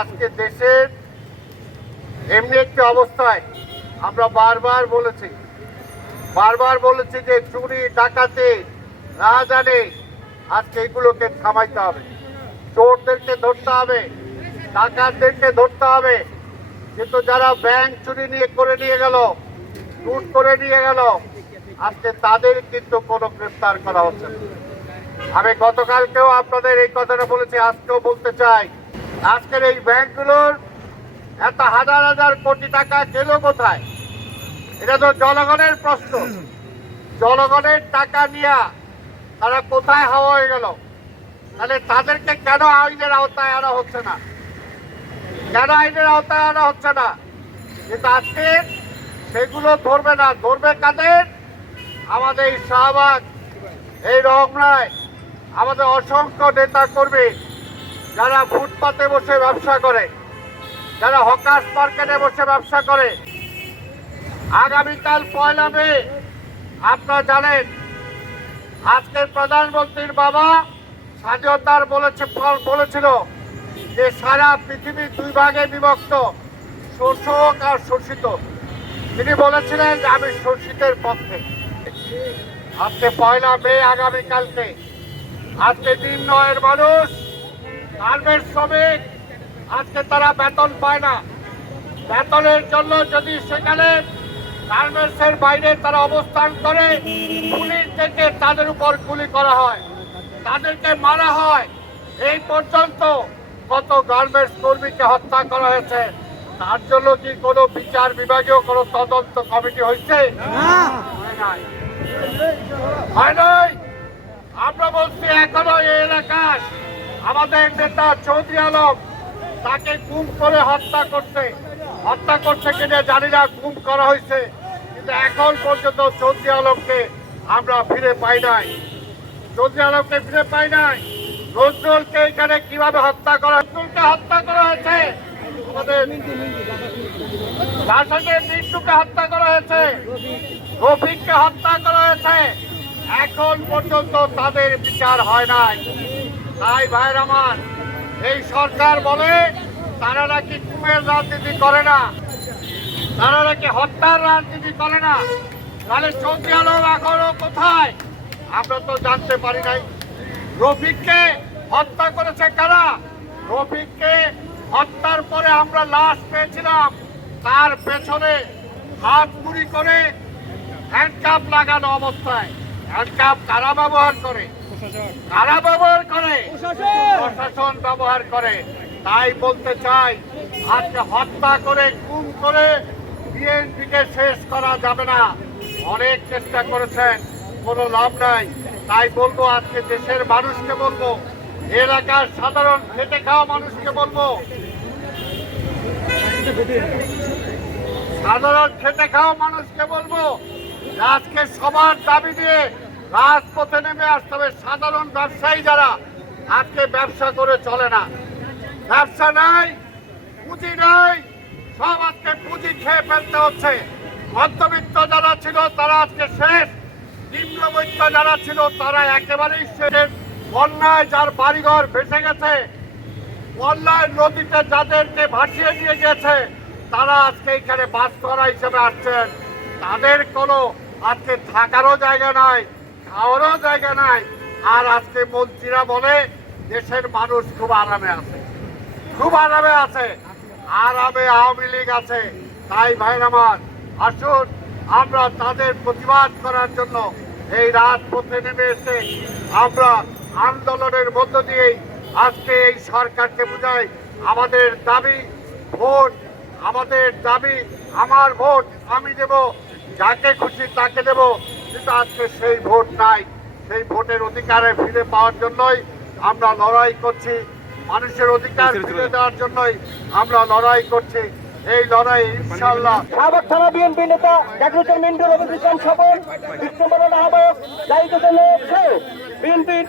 আজকে দেশের এমনি একটি অবস্থায় আমরা বারবার বলেছি যে চুরি ডাকাতি রাহাজানি আজকে এগুলোকে থামাইতে হবে, চোরদেরকে ধরতে হবে, ডাকাতদেরকে ধরতে হবে। কিন্তু যারা ব্যাংক চুরি করে নিয়ে গেল, লুট করে নিয়ে গেল, আজকে তাদের কিন্তু কোনো গ্রেফতার করা হচ্ছে না। আমি গতকালকেও আপনাদের এই কথাটা বলেছি, আজকেও বলতে চাই, আজকের এই ব্যাংকগুলোর এত হাজার হাজার কোটি টাকা গেল কোথায়? এটা তো জনগণের প্রশ্ন। জনগণের টাকা নিয়ে তারা কোথায় হাওয়া হয়ে গেল? তাহলে তাদেরকে কেন আইনের আওতায় আনা হচ্ছে না? কেন আইনের আওতায় আনা হচ্ছে না? কিন্তু আজকে সেগুলো ধরবে না। ধরবে কাদের? আমাদের এই শাহবাগ, এই রমনায় আমাদের অসংখ্য নেতা কর্মী যারা ফুটপাতে বসে ব্যবসা করে, যারা হকার্স মার্কেটে বসে ব্যবসা করে। আগামীকাল 1 মে আপনারা জানেন, আজকের প্রধানমন্ত্রীর বাবা স্বাধীনতার বলেছিল যে সারা পৃথিবী 2 ভাগে বিভক্ত, শোষক আর শোষিত। তিনি বলেছিলেন যে আমি শোষিতের পক্ষে। আজকে 1 মে, আগামীকালকে আজকে নিম্ন আয়ের মানুষ, গার্মেন্টস শ্রমিক, আজকে তারা বেতন পায় না। বেতনের জন্য যদি সেখানে গার্মেন্টসের বাইরে তারা অবস্থান করে, পুলিশ থেকে তাদের উপর গুলি করা হয়, তাদেরকে মারা হয়। এই পর্যন্ত কত গার্মেন্টস কর্মীকে হত্যা করা হয়েছে। তার জন্য কি কোনো বিচার বিভাগীয় কোনো তদন্ত কমিটি হয়েছে? হয় নাই। আমরা বলছি এখনো এই এলাকায় আমাদের নেতা চৌধুরী আলম, তাকে গুম করে হত্যা করছে কিনা জানি না, গুম করা হয়েছে, কিন্তু এখন পর্যন্ত চৌধুরী আলমকে আমরা ফিরে পাই নাই। নজরুলকে এখানে কিভাবে হত্যা করা হয়েছে, আমাদের তার সঙ্গে মৃত্যুকে হত্যা করা হয়েছে, রফিককে হত্যা করা হয়েছে, এখন পর্যন্ত তাদের বিচার হয় নাই। তাই ভাইয়ের আমার, এই সরকার বলে তারা নাকি খুনের রাজনীতি করে না, তারা নাকি হত্যার রাজনীতি করে না। তাহলে চৌধুরী আলম এখনো কোথায়? আমরা তো জানতে পারি নাই। রফিককে হত্যা করেছে কারা? রফিককে হত্যার পরে আমরা লাশ পেয়েছিলাম, তার পেছনে হাত গুড়ি করে হ্যান্ডকাপ লাগানো অবস্থায়। হ্যান্ডকাপ কারা ব্যবহার করে? প্রশাসন ব্যবহার করে। তাই বলতে চাই, আজকে হত্যা করে, গুম করে বিএনপিকে শেষ করা যাবে না। অনেক চেষ্টা করেছেন, কোনো লাভ নাই। তাই বলবো, আজকে দেশের মানুষকে বলবো, এলাকার সাধারণ খেটে খাওয়া মানুষকে বলবো, আজকে সবার দাবি দিয়ে রাজপথে নেমে আসতে হবে। সাধারণ ব্যবসায়ী যারা আজকে ব্যবসা করে চলে না, ব্যবসা নাই, পুঁজি নাই, সব আজকে পুঁজি খেয়ে ফেলতে হচ্ছে। মধ্যবিত্ত যারা ছিল তারা আজকে শেষ, নিম্নবিত্ত যারা ছিল তারা একেবারেই শেষ। বন্যায় যার বাড়িঘর ভেসে গেছে, বন্যায় নদীতে যাদেরকে ভাসিয়ে নিয়ে গেছে, তারা আজকে এখানে বাস্তরা হিসেবে আসছেন। তাদের কোনো আজকে থাকারও জায়গা নাই, খাওয়ারও জায়গা নাই। আর আজকে মন্ত্রীরা বলে দেশের মানুষ খুব আরামে আছে। আরামে আওয়ামী লীগ আছে। তাই ভাইর আমার, আসুন আমরা তাদের প্রতিবাদ করার জন্য এই রাজপথে নেমে এসে আমরা আন্দোলনের মধ্য দিয়েই আজকে এই সরকারকে বুঝাই আমাদের দাবি ভোট, আমাদের দাবি আমার ভোট আমি দেব, যাকে খুশি তাকে দেব। কিন্তু আজকে সেই ভোট নাই। সেই ভোটের অধিকারে ফিরে পাওয়ার জন্যই আমরা লড়াই করছি, মানুষের অধিকার ফিরে দেওয়ার জন্যই আমরা লড়াই করছি। এই লড়াই ইনশাআল্লাহ। শাহবাগ থানা বিএনপি নেতা জাকির মিন্টু, রবিউল ইসলাম স্বপন, বিষ্ণুবরণ আহ্বায়ক, দায়িত্ব বিএনপির